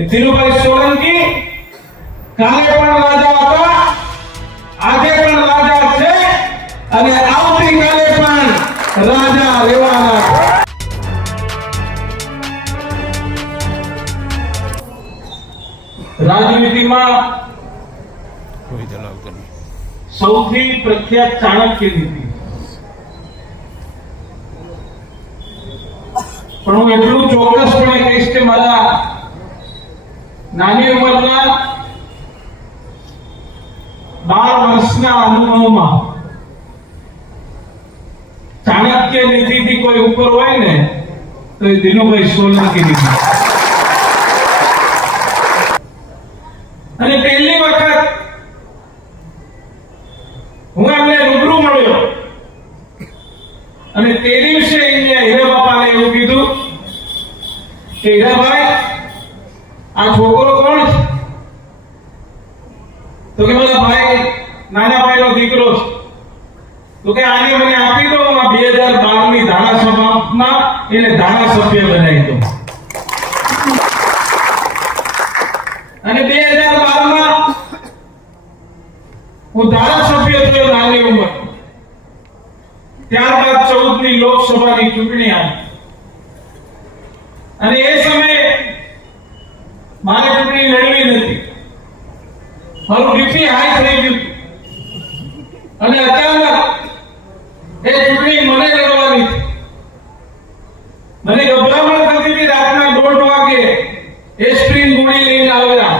ધીરુભાઈ સોલંકી કાલે પણ રાજા હતા આજે પણ રાજા છે અને આવતીકાલે પણ રાજા રહેવાના રાજનીતિમાં સૌથી પ્રખ્યાત ચાણક્ય નીતિ પણ હું એટલું ચોક્કસપણે કહીશ કે મારા નાની ઉંમરના બાર વર્ષના અનુભવમાં ચાણક્ય નીતિથી કોઈ ઉપર હોય ને, તો એ દિનુભાઈ સોલંકી નીતિ અને પહેલી વખત હું એમને રૂબરૂ મળ્યો. અને તે દિવસે એમને હીરા બાપાને એવું કીધું કે, હીરાભાઈ આ છોકરો કોણ છે? તો કે મારા ભાઈ, નાના ભાઈનો દીકરો છે. તો કે આને મને આપી દો, હું બે હજાર બારની ધારાસભામાં એને ધારાસભ્ય બનાવી દો અને બે હજાર બારમાં હું ધારાસભ્ય થયો નાની ઉંમર. ત્યારબાદ ચૌદની લોકસભાની ચૂંટણી આવી. અને એ સમયે મારે ચૂંટણી લડવી નથી. મારું બીપી હાઈ થઈ ગયું. અને અચાનક એ ચૂંટણી મને લડવાની મને ગભરામણ થતી હતી રાતના દોઢ વાગે. એ સ્પ્રિંગ ગોળી લઈને આવ્યા.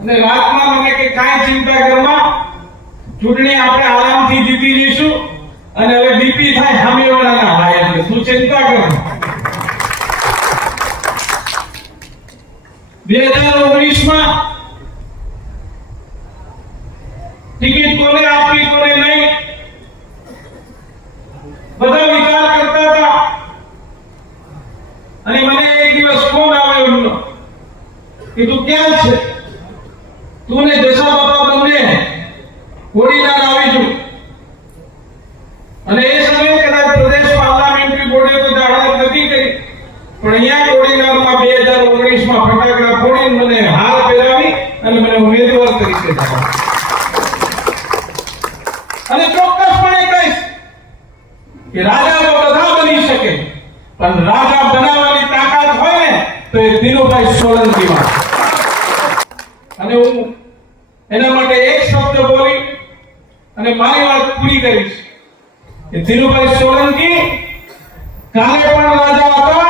અને રાતમાં મને કે કાંઈ ચિંતા કરવા ચૂંટણી આપણે આરામથી જીતી લઈશું. અને હવે બીપી થાય સામેવાળાના હાય શું ચિંતા કરવા તું ક્યાં છે? તું ને દેશા બાપા બંને હોડીદાર આવી છું. અને એ સમયે કદાચ પ્રદેશ પાર્લામેન્ટરી બોર્ડે કોઈ દાખલ નથી પણ અહીંયા અને મને ઉમેદવાર તરીકે અને ચોક્કસપણે કહીશ કે રાજા તો બધા બની શકે, પણ રાજા બનાવવાની તાકાત હોય ને, તો એ ધીરુભાઈ સોલંકીમાં. અને હું એના માટે એક શબ્દ બોલી અને મારી વાત પૂરી કરીશ કે ધીરુભાઈ સોલંકી કાલે પણ રાજા હતા